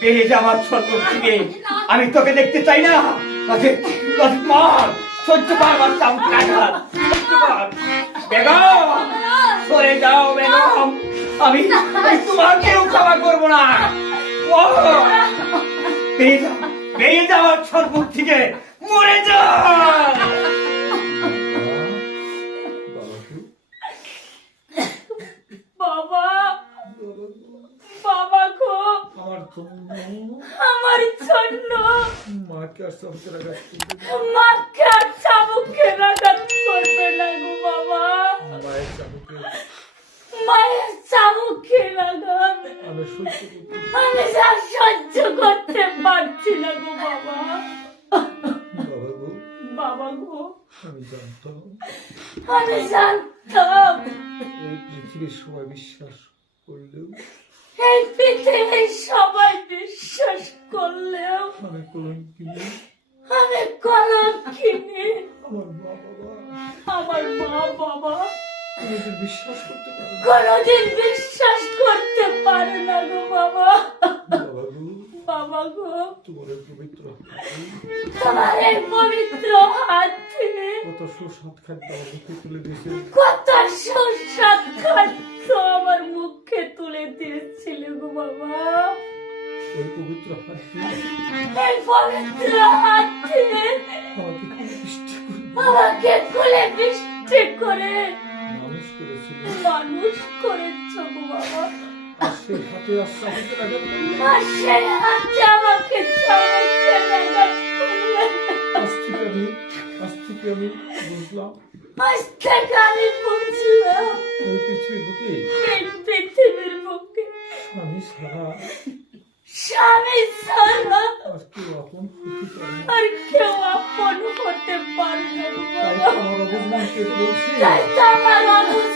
বেরিয়ে যাওয়ার সর্বত থেকে আমি তোকে দেখতে চাই না। যাও আমি করব না। যাও যাওয়ার থেকে মরে যা। আমি জানতাম এই পৃথিবীর সবাই বিশ্বাস করলেও এই পৃথিবীর সবাই বিশ্বাস করলেও আমি কলঙ্কিনী। আমি কলঙ্কিনি। আমার মা বাবা। আমার মা বাবা বিশ্বাস করতে পারে। কোনোদিন বিশ্বাস করতে পারে না গো বাবা। বাবা গো তোমার পবিত্র তোমার পবিত্র হাত কত সুস্বাদ খাদ্য আমার মুখে তুলে দিয়েছে। কত সুস্বাদ খাদ্য আমার মুখে তুলে দিয়েছিলে গো বাবা। ওই পবিত্র হাতে এই পবিত্র হাত আমাকে খুব বৃষ্টি করে মানুষ করেছিল। মানুষ করেছ গো বাবা। সেই হাতে আর সাহিত্য লাগা আর সেই হাতে আমাকে চামচে লাগাত থেকে আমি বুঝলাম? আজ থেকে আমি বুঝলাম। এই পৃথিবীর বুকে? এই পৃথিবীর বুকে। স্বামী ছাড়া। স্বামী ছাড়া। আর কেউ আপন হতে পারে না। আর কেউ আপন হতে পারে না। গো তাই বাবা আমার বলছে? তো আমার অনুস্মার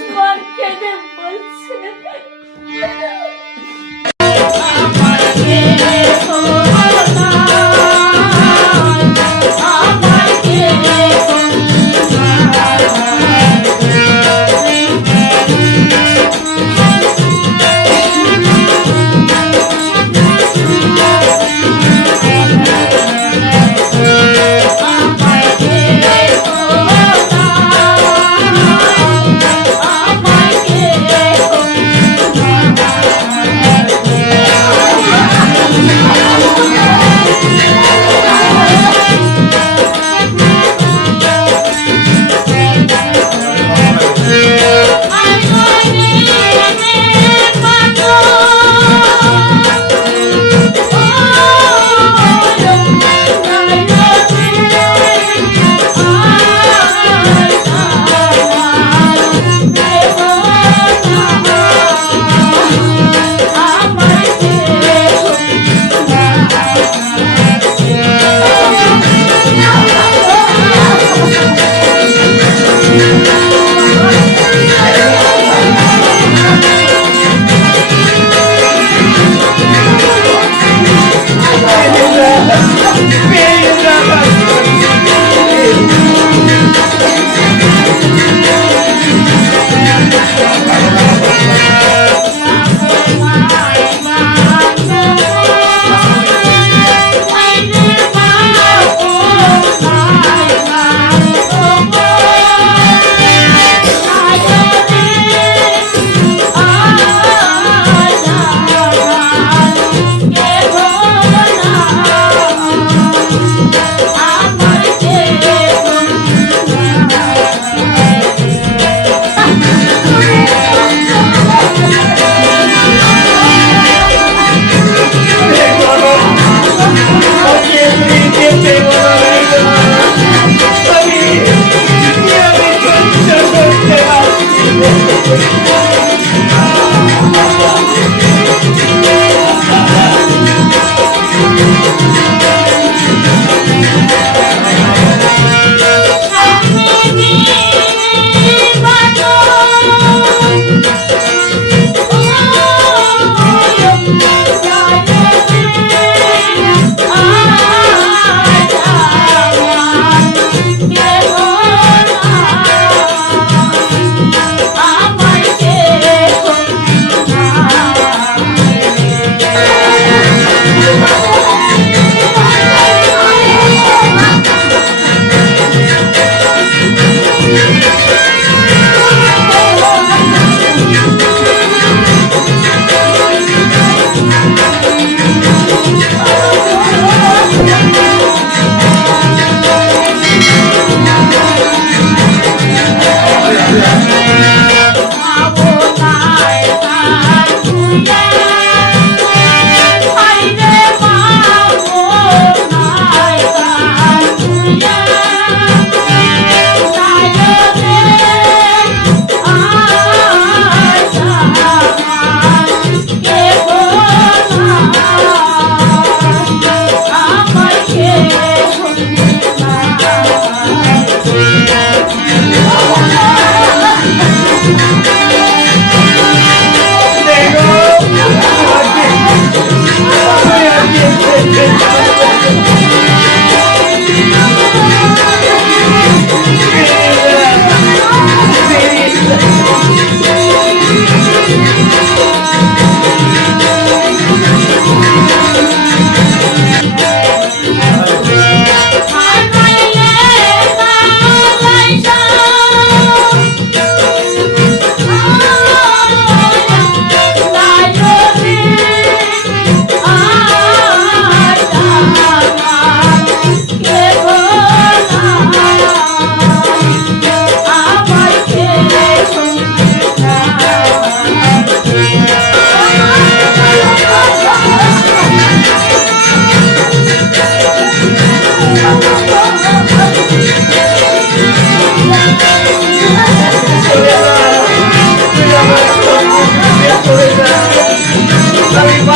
Everybody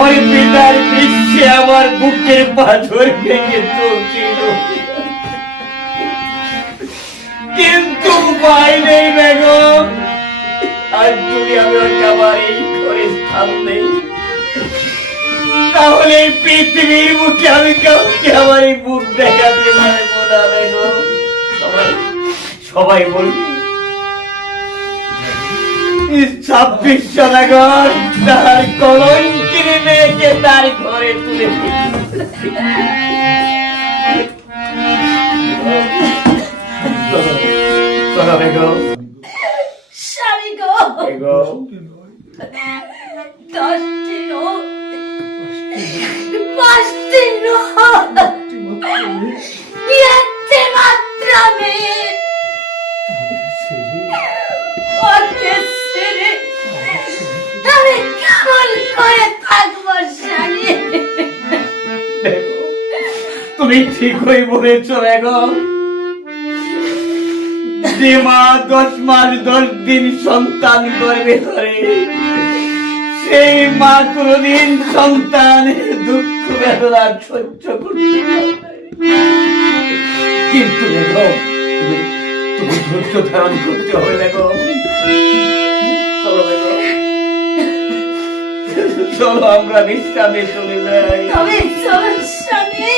ওই পিতার বিশ্বে আমার বুকের পাথর ভেঙে চলছিল। কিন্তু উপায় নেই, বেগম। আর যদি আমি ওকে আমার এই ঘরে স্থান নেই, তাহলে এই পৃথিবীর মুখে আমি কাউকে আমার এই মুখ দেখাতে পারব না, বেগম। সবাই সবাই বলবে। ছাব্বিশ সনাগর তার কলঙ্কিনী মেয়েকে তার ঘরে তুলে দিয়েছে। চলো, চলো বেগম স্বামী গো। বেগম দশ দিন হোক, পাঁচ দিন হোক, একটি মাত্র মেয়ে ওকে ছেড়ে আমি কেমন করে থাকব স্বামী তুমি বলেছ যে মা দশ মাস দশ দিন সন্তান গর্ভে ধরে। সেই মা কোনদিন সন্তানের দুঃখ বেদনা সহ্য করতে কিন্তু বেগম তুমি তুমি ধৈর্য ধারণ করতে হবে বেগম চলো আমরা বিশ্রামে চলে যাই। তবে চলো স্বামী।